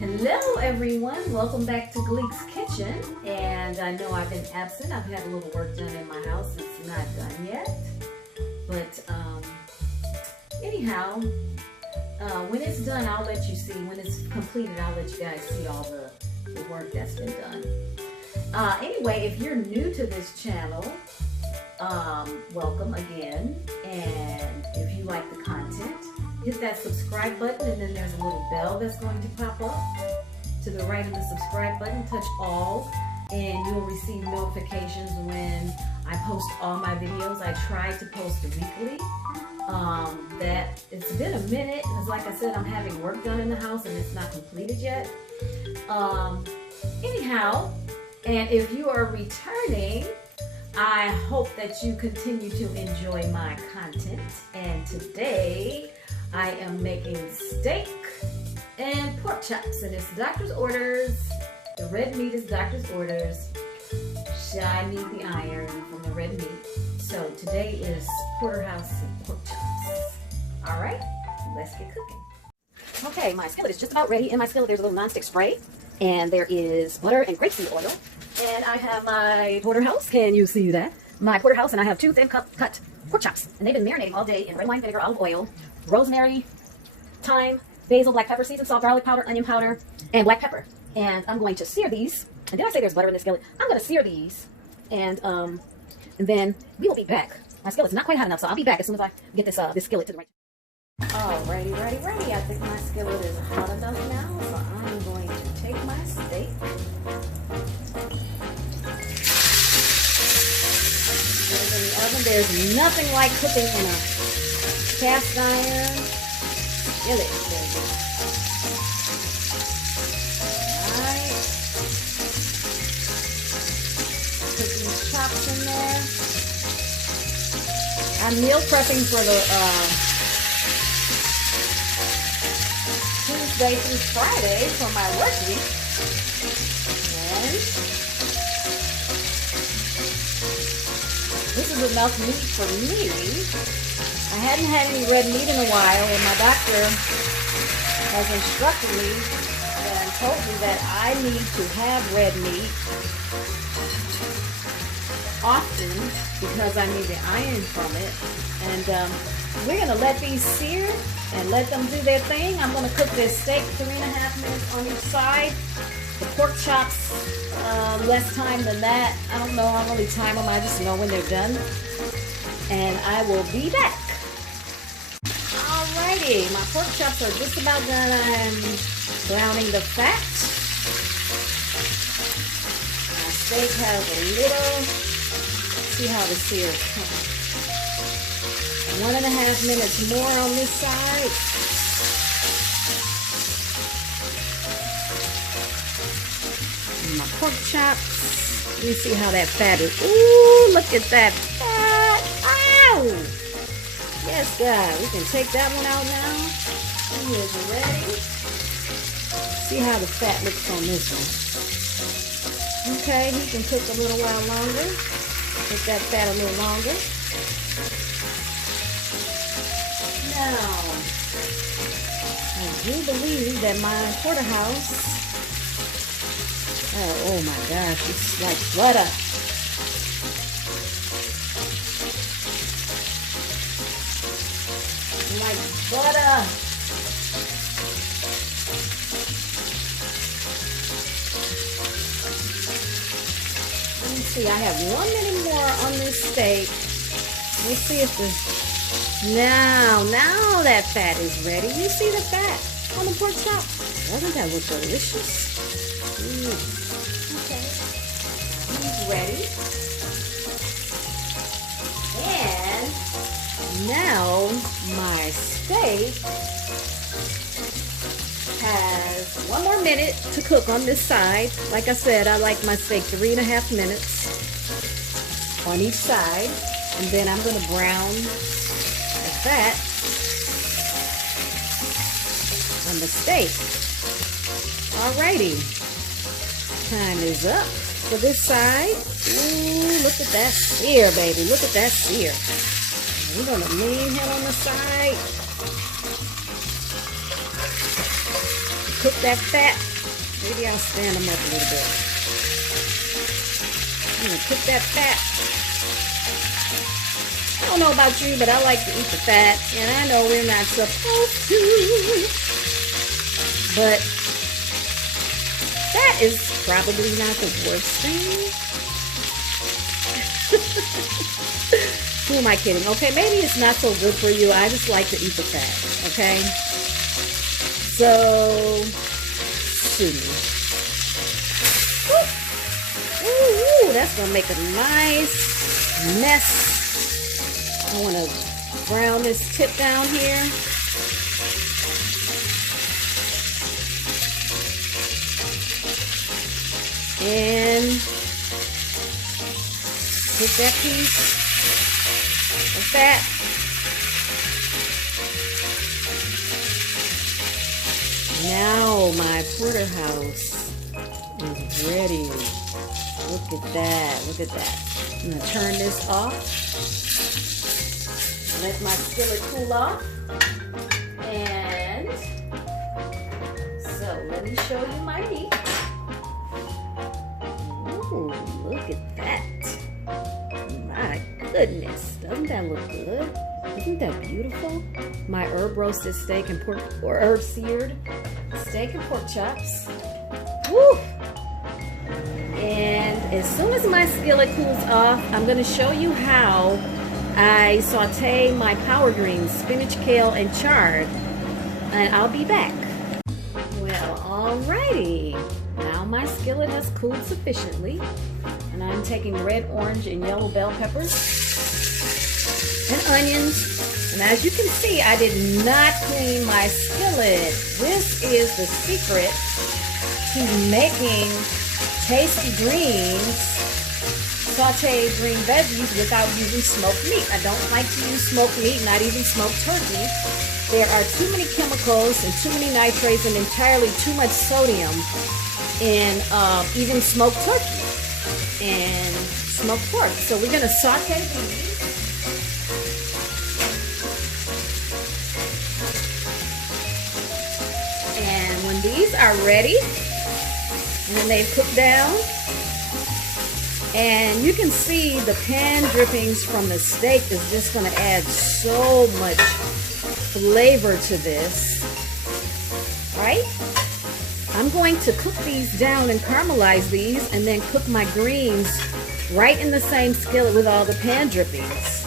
Hello everyone, welcome back to Gleek's Kitchen. And I know I've been absent. I've had a little work done in my house. It's not done yet. But anyhow, when it's done, I'll let you see. When it's completed, I'll let you guys see all the work that's been done. Anyway, if you're new to this channel, welcome again. And if you like the content, hit that subscribe button, and then there's a little bell that's going to pop up to the right of the subscribe button. Touch all and you'll receive notifications when I post all my videos. I try to post weekly. That it's been a minute because, like I said, I'm having work done in the house and it's not completed yet. Anyhow, and if you are returning, I hope that you continue to enjoy my content. And today I am making steak and pork chops, and it's doctor's orders. The red meat is doctor's orders. I need the iron from the red meat. So today is Porterhouse and pork chops. All right, let's get cooking. Okay, my skillet is just about ready. In my skillet, there's a little nonstick spray, and there is butter and grapeseed oil. And I have my Porterhouse. Can you see that? My Porterhouse, and I have two thin cut pork chops, and they've been marinating all day in red wine vinegar, olive oil, rosemary, thyme, basil, black pepper, seasoned salt, garlic powder, onion powder, and black pepper. And I'm going to sear these. And did I say there's butter in this skillet? I'm going to sear these, and then we will be back. My skillet's not quite hot enough, so I'll be back as soon as I get this skillet to the right. Alrighty, ready. I think my skillet is hot enough now, so I'm going to take my steak. Put it in the oven. There's nothing like cooking in a cast iron skillet. Alright. Put these chops in there. I'm meal prepping for the Tuesday through Friday for my work week. And this is enough meat for me. I hadn't had any red meat in a while, and my doctor has instructed me and told me that I need to have red meat often because I need the iron from it. And we're going to let these sear and let them do their thing. I'm going to cook this steak 3.5 minutes on each side. The pork chops, less time than that. I don't know how many time them. I just know when they're done. And I will be back. Alrighty, my pork chops are just about done. I'm browning the fat. My steak has a little, let's see how the sear comes. 1.5 minutes more on this side. And my pork chops. Let me see how that fat is. Ooh, look at that fat. Ow! Yes, guys, we can take that one out now. It is ready. See how the fat looks on this one. Okay, he can cook a little while longer. Cook that fat a little longer. Now, I do believe that my Porterhouse, oh my gosh, it's like butter. Like butter. Let me see, I have 1 minute more on this steak. Let's see if the, now that fat is ready. You see the fat on the pork chop? Doesn't that look delicious? Okay, he's ready. And now my steak has 1 more minute to cook on this side. Like I said, I like my steak 3.5 minutes on each side. And then I'm going to brown the fat on the steak. Alrighty. Time is up for this side. Ooh, look at that sear, baby. Look at that sear. We're going to lean him on the side. cook that fat. Maybe I'll stand them up a little bit. I'm gonna cook that fat. I don't know about you, but I like to eat the fat, and I know we're not supposed to, but that is probably not the worst thing. Who am I kidding? Okay, maybe it's not so good for you. I just like to eat the fat, okay? So, ooh, that's gonna make a nice mess. I want to brown this tip down here. And put that piece of fat. Now my porterhouse is ready. Look at that. Look at that. I'm going to turn this off. Let my skillet cool off. And so let me show you my meat. Ooh, look at that. My goodness. Doesn't that look good? Isn't that beautiful? My herb roasted steak and pork, or herb seared steak and pork chops. Woo! And as soon as my skillet cools off, I'm going to show you how I saute my power greens, spinach, kale, and chard. And I'll be back. Well, alrighty. Now my skillet has cooled sufficiently. And I'm taking red, orange, and yellow bell peppers and onions. And as you can see, I did not clean my skillet. This is the secret to making tasty greens, sauteed green veggies without using smoked meat. I don't like to use smoked meat, not even smoked turkey. There are too many chemicals and too many nitrates and entirely too much sodium in even smoked turkey and smoked pork. So we're going to saute these. And when these are ready, and then they've cooked down, and you can see the pan drippings from the steak is just going to add so much flavor to this, right? I'm going to cook these down and caramelize these, and then cook my greens right in the same skillet with all the pan drippings.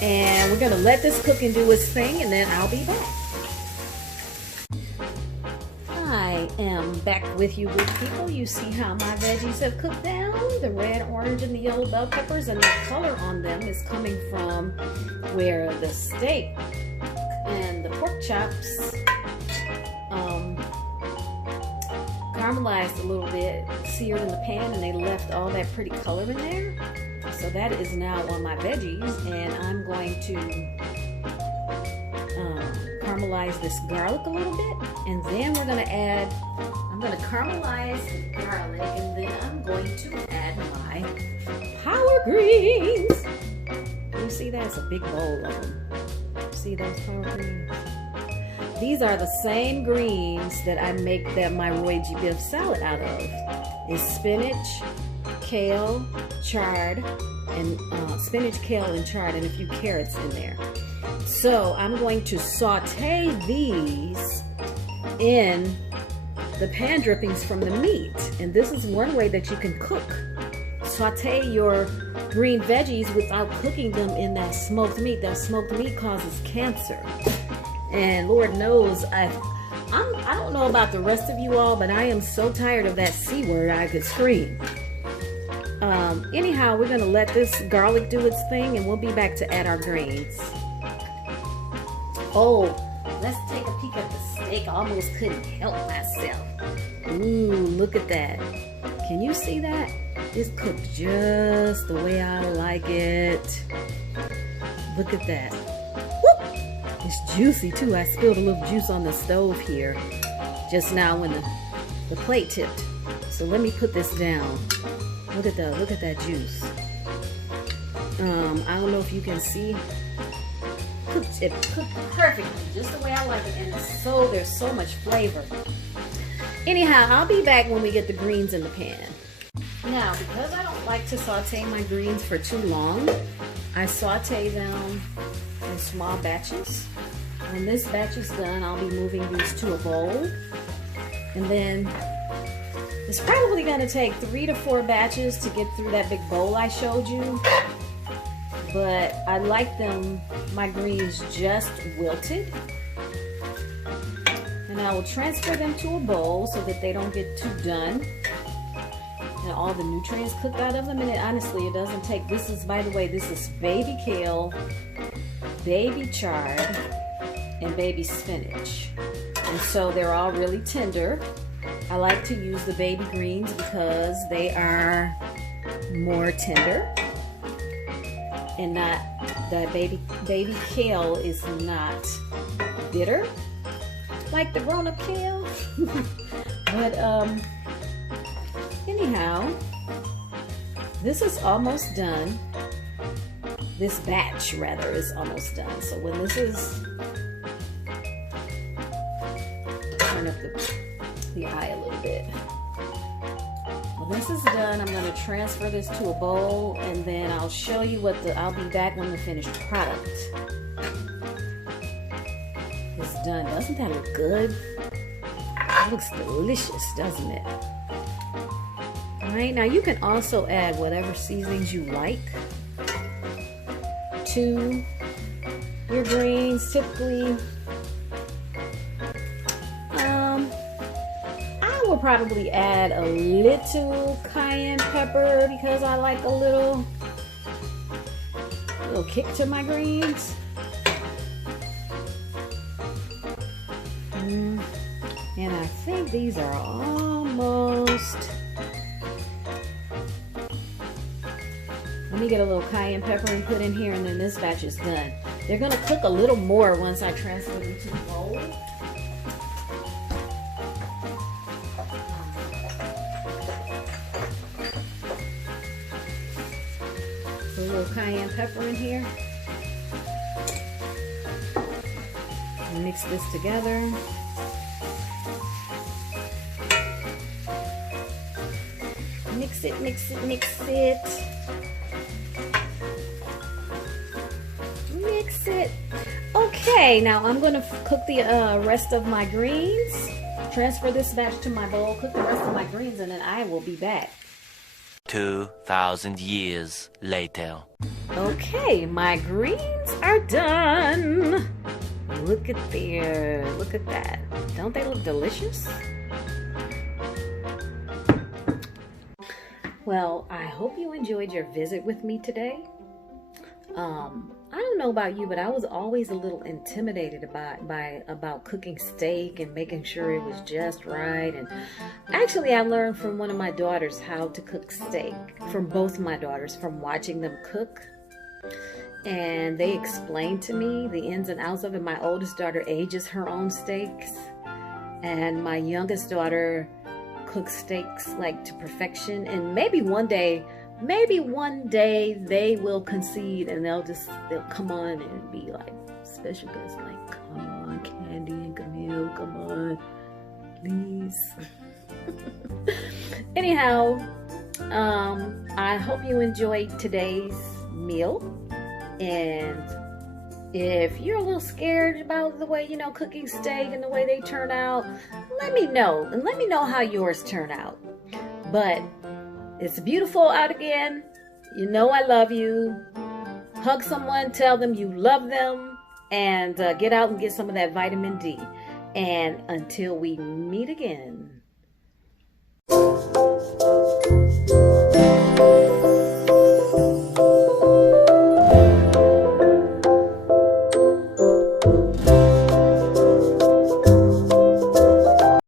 And we're going to let this cook and do its thing, and then I'll be back. I am back with you good people. You see how my veggies have cooked down? The red, orange, and the yellow bell peppers, and the color on them is coming from where the steak and the pork chops caramelized a little bit, seared in the pan, and they left all that pretty color in there. So that is now on my veggies, and I'm going to caramelize this garlic a little bit, and then we're going to add, I'm going to caramelize the garlic, and then I'm going to add my power greens. You see that? It's a big bowl of them. See those power greens? These are the same greens that I make that my roy beef salad out of. It's spinach, kale, chard, and spinach, kale, and chard, and a few carrots in there. So I'm going to saute these in the pan drippings from the meat. And this is one way that you can cook. Saute your green veggies without cooking them in that smoked meat. That smoked meat causes cancer. And Lord knows, I don't know about the rest of you all, but I am so tired of that C word I could scream. Anyhow, we're going to let this garlic do its thing, and we'll be back to add our greens. Oh, let's take a peek at the steak. I almost couldn't help myself. Ooh, look at that. Can you see that? It's cooked just the way I like it. Look at that. Whoop! It's juicy too. I spilled a little juice on the stove here just now when the plate tipped. So let me put this down. Look at that juice. I don't know if you can see it cooked perfectly, just the way I like it, and there's so much flavor. Anyhow, I'll be back when we get the greens in the pan. Now, because I don't like to saute my greens for too long, I saute them in small batches. When this batch is done, I'll be moving these to a bowl. And then it's probably going to take 3 to 4 batches to get through that big bowl I showed you. But I like them, my greens just wilted. And I will transfer them to a bowl so that they don't get too done and all the nutrients cooked out of them. And honestly, it doesn't take, this is, by the way, this is baby kale, baby chard, and baby spinach. And so they're all really tender. I like to use the baby greens because they are more tender. And not, the baby kale is not bitter like the grown-up kale. But anyhow, this is almost done. This batch rather is almost done. So when this is, turn up the eye a little bit. When this is done, I'm going to transfer this to a bowl, and then I'll show you I'll be back when the finished product is done. Doesn't that look good? It looks delicious, doesn't it? Alright, now you can also add whatever seasonings you like to your greens. Typically, I will probably add a little cayenne pepper because I like a little kick to my greens. And I think these are almost, let me get a little cayenne pepper and put in here, and then this batch is done. They're gonna cook a little more once I transfer them to the bowl. Put a little cayenne pepper in here. Mix this together. Mix it, mix it, mix it. Mix it. Okay, now I'm going to cook the rest of my greens. Transfer this batch to my bowl, cook the rest of my greens, and then I will be back. 2,000 years later. Okay, my greens are done. Look at there. Look at that. Don't they look delicious? Well, I hope you enjoyed your visit with me today. I don't know about you, but I was always a little intimidated about cooking steak and making sure it was just right. And actually, I learned from one of my daughters how to cook steak, from both my daughters, from watching them cook. And they explained to me the ins and outs of it. My oldest daughter ages her own steaks, and my youngest daughter cooks steaks like to perfection. And maybe one day they will concede and they'll come on and be like special guests, like, come on, Candy and Camille, come on, please. Anyhow, I hope you enjoyed today's meal. And if you're a little scared about the way, cooking steak and the way they turn out, let me know. And let me know how yours turn out. But it's beautiful out again. You know I love you. Hug someone, tell them you love them, and get out and get some of that vitamin D. And until we meet again.